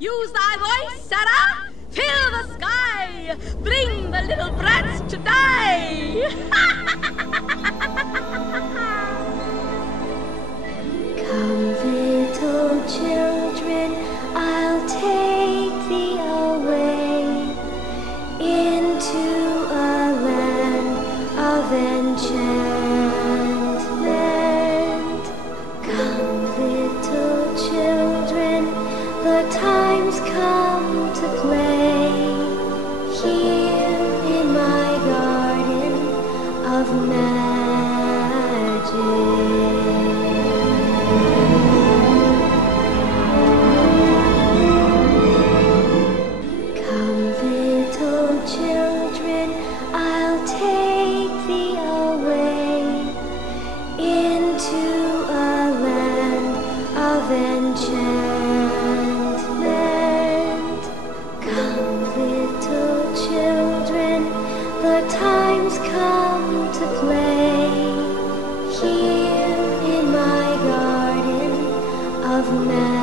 Use thy voice, Sarah! Fill the sky! Bring the little brats to die! Come, little children, I'll take thee away into a land of enchantment. Come, little children, the time's come to play here in my garden of magic. Children, I'll take thee away into a land of enchantment. Come, little children, the time's come to play here in my garden of magic.